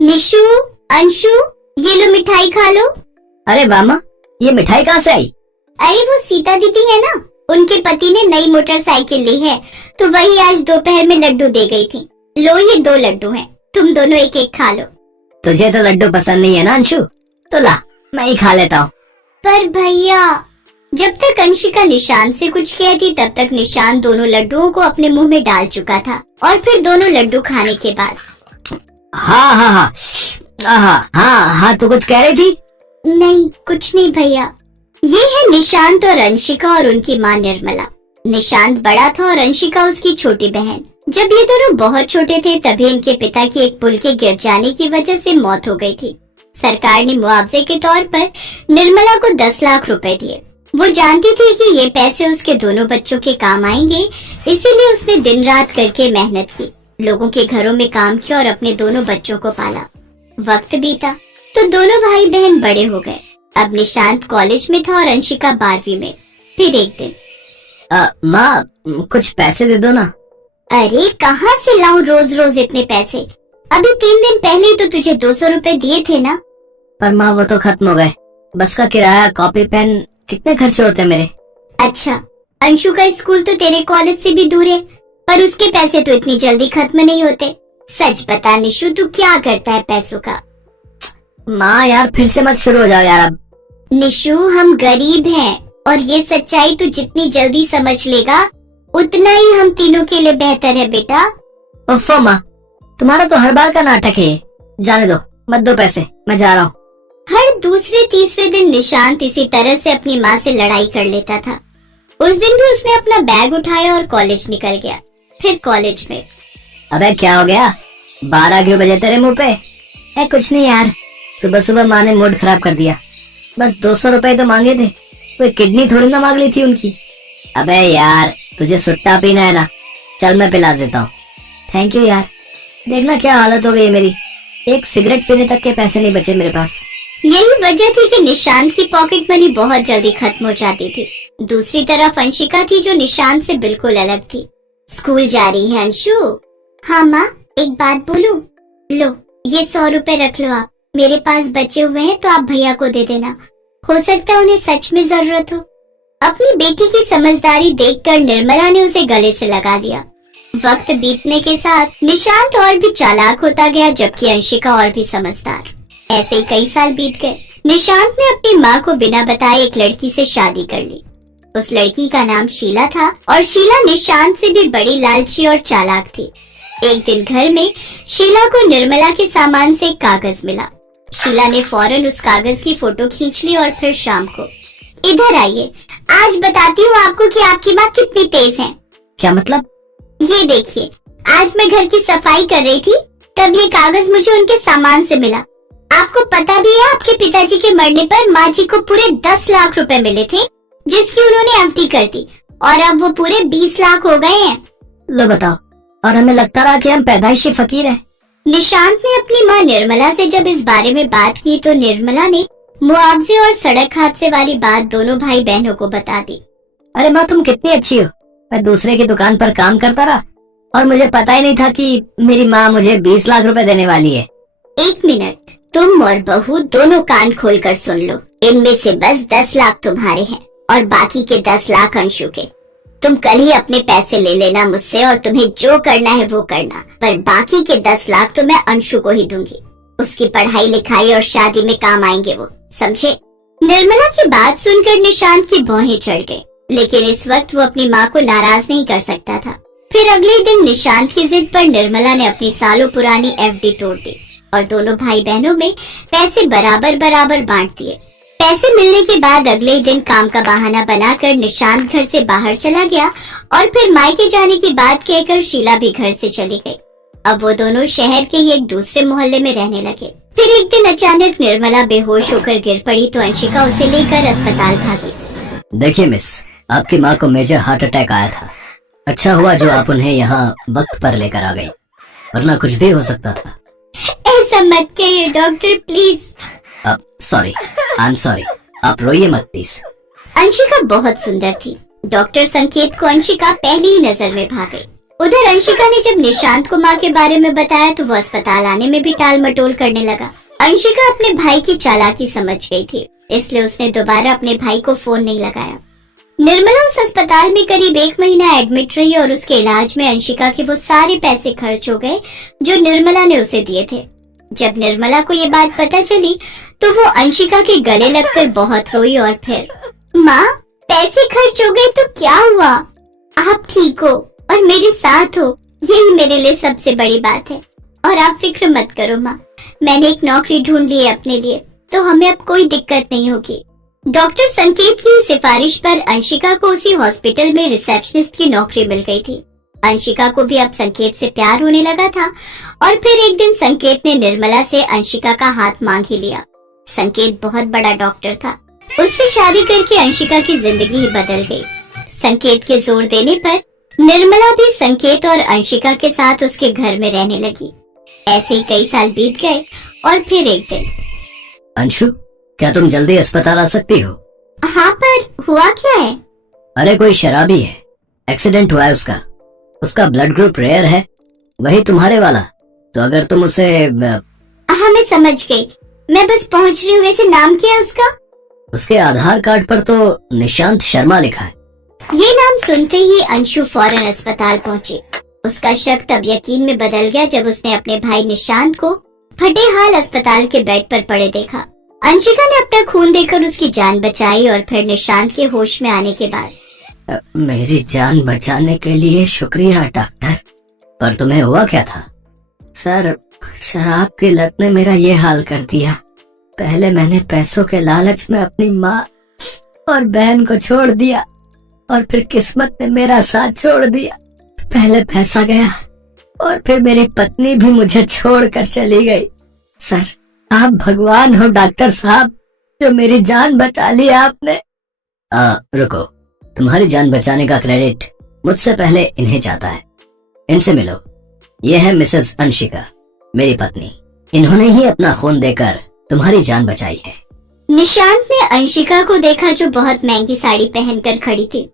निशु, अंशु, ये लो मिठाई खा लो। अरे वाह माँ, ये मिठाई कहाँ से आई? अरे वो सीता दीदी है ना, उनके पति ने नई मोटरसाइकिल ली है, तो वही आज दोपहर में लड्डू दे गई थी। लो ये 2 लड्डू हैं, तुम दोनों एक एक खा लो। तुझे तो लड्डू पसंद नहीं है ना अंशु, तो ला मैं ही खा लेता हूँ। पर भैया, जब तक अंशिका निशांत से कुछ कहती तब तक निशांत दोनों लड्डुओं को अपने मुंह में डाल चुका था। और फिर दोनों लड्डू खाने के बाद, हाँ हाँ हाँ हाँ हाँ हाँ, तू कुछ कह रही थी? नहीं कुछ नहीं भैया। ये है निशांत और अंशिका और उनकी माँ निर्मला। निशांत बड़ा था और अंशिका उसकी छोटी बहन। जब ये दोनों बहुत छोटे थे तभी इनके पिता की एक पुल के गिर जाने की वजह से मौत हो गई थी। सरकार ने मुआवजे के तौर पर निर्मला को 10 लाख रुपए दिए। वो जानती थी कि ये पैसे उसके दोनों बच्चों के काम आएंगे, इसीलिए उसने दिन रात करके मेहनत की, लोगों के घरों में काम किया और अपने दोनों बच्चों को पाला। वक्त बीता तो दोनों भाई बहन बड़े हो गए। अब निशांत कॉलेज में था और अंशिका 12वीं में। फिर एक दिन, माँ कुछ पैसे दे दो ना। अरे कहाँ से लाऊं रोज रोज इतने पैसे? अभी 3 दिन पहले ही तो तुझे 200 रुपए दिए थे ना। पर माँ वो तो खत्म हो गए। बस का किराया, कॉपी, पेन, कितने खर्चे होते हैं मेरे। अच्छा, अंशु का स्कूल तो तेरे कॉलेज से भी दूर है, पर उसके पैसे तो इतनी जल्दी खत्म नहीं होते। सच बता निशु, तू क्या करता है पैसों का? माँ यार फिर से मत शुरू हो जाओ यार अब। निशु, हम गरीब हैं और ये सच्चाई तू जितनी जल्दी समझ लेगा उतना ही हम तीनों के लिए बेहतर है बेटा। उफ़्फ़ो माँ, तुम्हारा तो हर बार का नाटक है। जाने दो, मत दो पैसे, मैं जा रहा हूँ। हर दूसरे तीसरे दिन निशांत इसी तरह से अपनी माँ से लड़ाई कर लेता था। उस दिन भी उसने अपना बैग उठाया और कॉलेज निकल गया। फिर कॉलेज में, अबे क्या हो गया? 12 क्यों बजे तेरे मुंह पे? कुछ नहीं यार, सुबह सुबह माँ ने मूड खराब कर दिया। बस 200 रुपए तो मांगे थे, कोई किडनी थोड़ी ना मांग ली थी उनकी। अबे यार, तुझे सुट्टा पीना है ना, चल मैं पिला देता हूँ। थैंक यू यार। देखना क्या हालत हो गई है मेरी, एक सिगरेट पीने तक के पैसे नहीं बचे मेरे पास। यही वजह थी कि निशांत की पॉकेट मनी बहुत जल्दी खत्म हो जाती थी। दूसरी तरफ अंशिका थी जो निशांत से बिल्कुल अलग थी। स्कूल जा रही है अंशु? हाँ माँ, एक बात बोलूं? लो ये 100 रुपए रख लो आप, मेरे पास बचे हुए हैं तो आप भैया को दे देना, हो सकता है उन्हें सच में जरूरत हो। अपनी बेटी की समझदारी देखकर निर्मला ने उसे गले से लगा लिया। वक्त बीतने के साथ निशांत और भी चालाक होता गया, जबकि अंशिका और भी समझदार। ऐसे ही कई साल बीत गए। निशांत ने अपनी माँ को बिना बताए एक लड़की से शादी कर ली। उस लड़की का नाम शीला था और शीला निशांत से भी बड़ी लालची और चालाक थी। एक दिन घर में शीला को निर्मला के सामान से एक कागज मिला। शीला ने फौरन उस कागज की फोटो खींच ली और फिर शाम को, इधर आइए, आज बताती हूँ आपको कि आपकी माँ कितनी तेज है। क्या मतलब? ये देखिए, आज मैं घर की सफाई कर रही थी तब ये कागज मुझे उनके सामान से मिला। आपको पता भी है आपके पिताजी के मरने पर माँ जी को पूरे 10 लाख रुपए मिले थे, जिसकी उन्होंने एफडी कर दी और अब वो पूरे 20 लाख हो गए हैं। लो बताओ, और हमें लगता रहा कि हम पैदाइशी फकीर हैं। निशांत ने अपनी माँ निर्मला से जब इस बारे में बात की तो निर्मला ने मुआवजे और सड़क हादसे वाली बात दोनों भाई बहनों को बता दी। अरे माँ, तुम कितनी अच्छी हो। मैं दूसरे की दुकान पर काम करता रहा और मुझे पता ही नहीं था कि मेरी माँ मुझे 20 लाख रुपए देने वाली है। 1 मिनट, तुम और बहू दोनों कान खोल कर सुन लो। इनमें से बस 10 लाख तुम्हारे हैं और बाकी के 10 लाख अंशु के। तुम कल ही अपने पैसे ले लेना मुझसे और तुम्हें जो करना है वो करना, पर बाकी के 10 लाख तो मैं अंशु को ही दूंगी। उसकी पढ़ाई लिखाई और शादी में काम आएंगे वो, समझे? निर्मला की बात सुनकर निशांत की भौहें चढ़ गई, लेकिन इस वक्त वो अपनी माँ को नाराज नहीं कर सकता था। फिर अगले दिन निशांत की जिद पर निर्मला ने अपनी सालों पुरानी एफडी तोड़ दी और दोनों भाई बहनों में पैसे बराबर बराबर बांट दिए। पैसे मिलने के बाद अगले दिन काम का बहाना बनाकर निशांत घर से बाहर चला गया और फिर मायके जाने की बात कहकर शीला भी घर से चली गई। अब वो दोनों शहर के ही एक दूसरे मोहल्ले में रहने लगे। फिर एक दिन अचानक निर्मला बेहोश होकर गिर पड़ी तो अंशिका उसे लेकर अस्पताल भागी। देखिए मिस, आपकी माँ को मेजर हार्ट अटैक आया था। अच्छा हुआ जो आप उन्हें यहाँ वक्त पर लेकर आ गई, वरना कुछ भी हो सकता था। ऐसा मत कहिए doctor, please. Sorry, I am sorry, आप रोइए मत प्लीज। अंशिका बहुत सुंदर थी। डॉक्टर संकेत को अंशिका पहली ही नजर में भा गई। उधर अंशिका ने जब निशांत को माँ के बारे में बताया तो वो अस्पताल आने में भी टाल मटोल करने लगा। अंशिका अपने भाई की चालाकी समझ गई थी, इसलिए उसने दोबारा अपने भाई को फोन नहीं लगाया। निर्मला उस अस्पताल में करीब 1 महीना एडमिट रही और उसके इलाज में अंशिका के वो सारे पैसे खर्च हो गए जो निर्मला ने उसे दिए थे। जब निर्मला को ये बात पता चली तो वो अंशिका के गले लगकर बहुत रोई और फिर, माँ पैसे खर्च हो गए तो क्या हुआ, आप ठीक हो और मेरे साथ हो, यही मेरे लिए सबसे बड़ी बात है। और आप फिक्र मत करो माँ, मैंने एक नौकरी ढूंढ ली है अपने लिए, तो हमें अब कोई दिक्कत नहीं होगी। डॉक्टर संकेत की सिफारिश पर अंशिका को उसी हॉस्पिटल में रिसेप्शनिस्ट की नौकरी मिल गई थी। अंशिका को भी अब संकेत से प्यार होने लगा था और फिर एक दिन संकेत ने निर्मला से अंशिका का हाथ मांग ही लिया। संकेत बहुत बड़ा डॉक्टर था, उससे शादी करके अंशिका की जिंदगी ही बदल गई। संकेत के जोर देने पर निर्मला भी संकेत और अंशिका के साथ उसके घर में रहने लगी। ऐसे ही कई साल बीत गए और फिर एक दिन, अंशु, क्या तुम जल्दी अस्पताल आ सकती हो? हाँ, पर हुआ क्या है? अरे कोई शराबी है, एक्सीडेंट हुआ है उसका ब्लड ग्रुप रेयर है, वही तुम्हारे वाला। तो अगर तुम उसे हाँ मैं समझ गई, मैं बस पहुँच रही हूँ। वैसे नाम क्या है उसका? उसके आधार कार्ड पर तो निशांत शर्मा लिखा है। ये नाम सुनते ही अंशु फौरन अस्पताल पहुंची। उसका शक तब यकीन में बदल गया जब उसने अपने भाई निशांत को फटे हाल अस्पताल के बेड पर पड़े देखा। अंशिका ने अपना खून देकर उसकी जान बचाई और फिर निशांत के होश में आने के बाद, मेरी जान बचाने के लिए शुक्रिया डॉक्टर, पर तुम्हें हुआ क्या था? सर, शराब की लत ने मेरा ये हाल कर दिया। पहले मैंने पैसों के लालच में अपनी माँ और बहन को छोड़ दिया और फिर किस्मत ने मेरा साथ छोड़ दिया। पहले पैसा गया और फिर मेरी पत्नी भी मुझे छोड़कर चली गई। सर, आप भगवान हो डॉक्टर साहब, जो मेरी जान बचा ली आपने। रुको, तुम्हारी जान बचाने का क्रेडिट मुझसे पहले इन्हें जाता है। इनसे मिलो, ये है मिसेस अंशिका, मेरी पत्नी। इन्होंने ही अपना खून देकर तुम्हारी जान बचाई है। निशांत ने अंशिका को देखा जो बहुत महंगी साड़ी पहनकर खड़ी थी।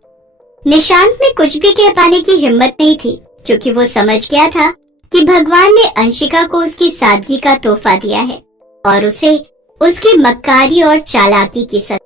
निशांत में कुछ भी कह पाने की हिम्मत नहीं थी क्योंकि वो समझ गया था कि भगवान ने अंशिका को उसकी सादगी का तोहफा दिया है और उसे उसकी मक्कारी और चालाकी की सजा।